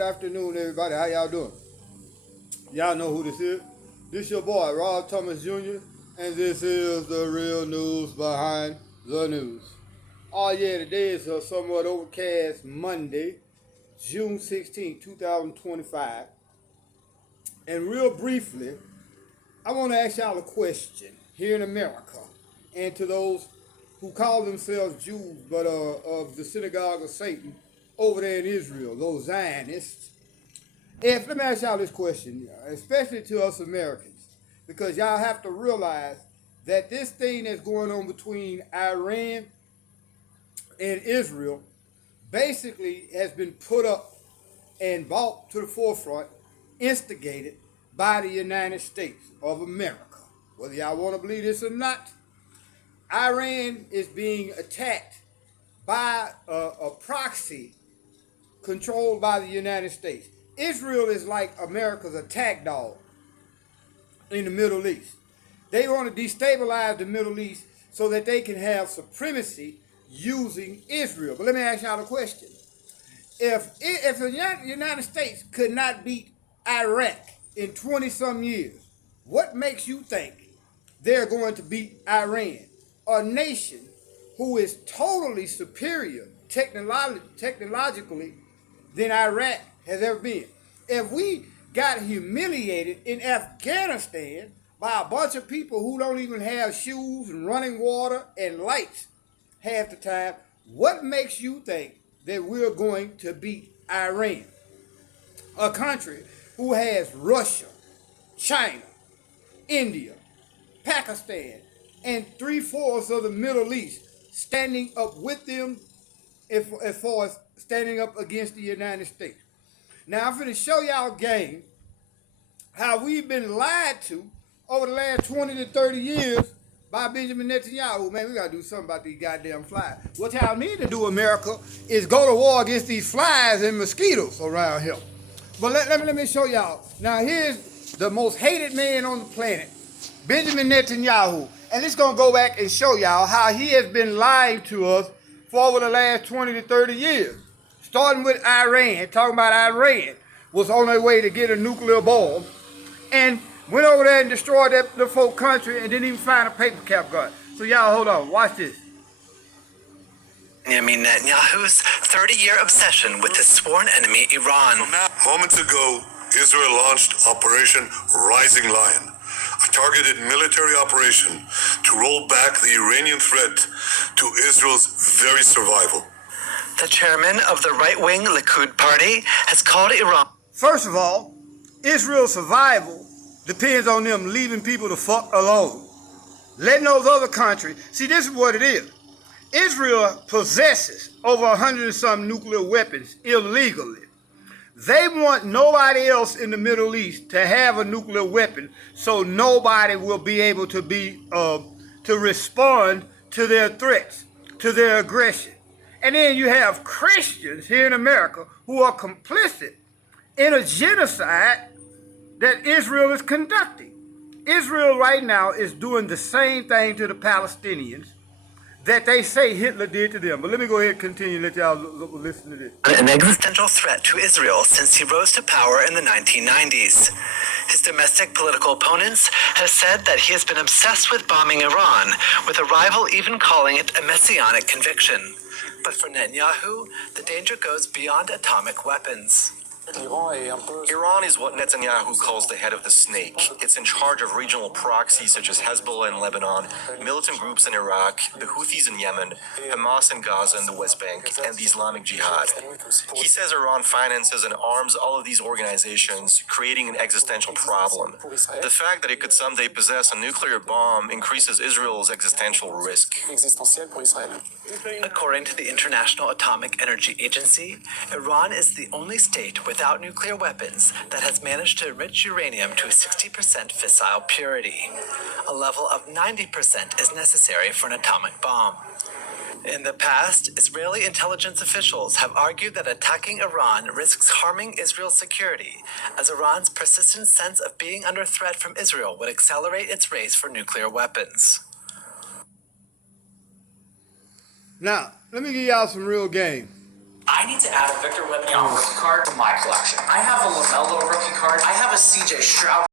good afternoon, everybody. How y'all doing? Y'all know who this is. This your boy, Rob Thomas Jr., and this is the real news behind the news. Oh yeah, today is a somewhat overcast Monday, June 16, 2025. And real briefly, I want to ask y'all a question here in America, and to those who call themselves Jews but of the synagogue of Satan over there in Israel, those Zionists. Let me ask y'all this question, especially to us Americans, because y'all have to realize that this thing that's going on between Iran and Israel basically has been put up and brought to the forefront, instigated by the United States of America. Whether y'all want to believe this or not, Iran is being attacked by a proxy controlled by the United States. Israel is like America's attack dog in the Middle East. They want to destabilize the Middle East so that they can have supremacy using Israel. But let me ask y'all a question. If the United States could not beat Iraq in 20-some years, what makes you think they're going to beat Iran, a nation who is totally superior technologically than Iraq has ever been? If we got humiliated in Afghanistan by a bunch of people who don't even have shoes and running water and lights half the time, what makes you think that we're going to beat Iran, a country who has Russia, China, India, Pakistan, and 3/4 of the Middle East standing up with them as far as standing up against the United States? Now, I'm going to show y'all game how we've been lied to over the last 20 to 30 years by Benjamin Netanyahu. Man, we got to do something about these goddamn flies. What y'all need to do, America, is go to war against these flies and mosquitoes around here. But let me show y'all. Now, here's the most hated man on the planet, Benjamin Netanyahu. And it's going to go back and show y'all how he has been lying to us for over the last 20 to 30 years. Starting with Iran, talking about Iran was on their way to get a nuclear bomb, and went over there and destroyed the folk country and didn't even find a paper cap gun. So y'all hold on, watch this. Benjamin Netanyahu's 30-year obsession with his sworn enemy, Iran. Moments ago, Israel launched Operation Rising Lion, a targeted military operation to roll back the Iranian threat to Israel's very survival. The chairman of the right-wing Likud party has called Iran. First of all, Israel's survival depends on them leaving people the fuck alone. Letting those other countries, see, this is what it is. Israel possesses over 100 and some nuclear weapons illegally. They want nobody else in the Middle East to have a nuclear weapon, so nobody will be able to to respond to their threats, to their aggression. And then you have Christians here in America who are complicit in a genocide that Israel is conducting. Israel right now is doing the same thing to the Palestinians that they say Hitler did to them. But let me go ahead and continue and let y'all listen to this. An existential threat to Israel since he rose to power in the 1990s. His domestic political opponents have said that he has been obsessed with bombing Iran, with a rival even calling it a messianic conviction. But for Netanyahu, the danger goes beyond atomic weapons. Iran is what Netanyahu calls the head of the snake. It's in charge of regional proxies such as Hezbollah in Lebanon, militant groups in Iraq, the Houthis in Yemen, Hamas in Gaza and the West Bank, and the Islamic Jihad. He says Iran finances and arms all of these organizations, creating an existential problem. The fact that it could someday possess a nuclear bomb increases Israel's existential risk. According to the International Atomic Energy Agency, Iran is the only state without nuclear weapons that has managed to enrich uranium to 60% fissile purity. A level of 90% is necessary for an atomic bomb. In the past, Israeli intelligence officials have argued that attacking Iran risks harming Israel's security, as Iran's persistent sense of being under threat from Israel would accelerate its race for nuclear weapons. Now, let me give y'all some real game. I need to add a Victor Wembanyama rookie card to my collection. I have a LaMelo rookie card. I have a CJ Stroud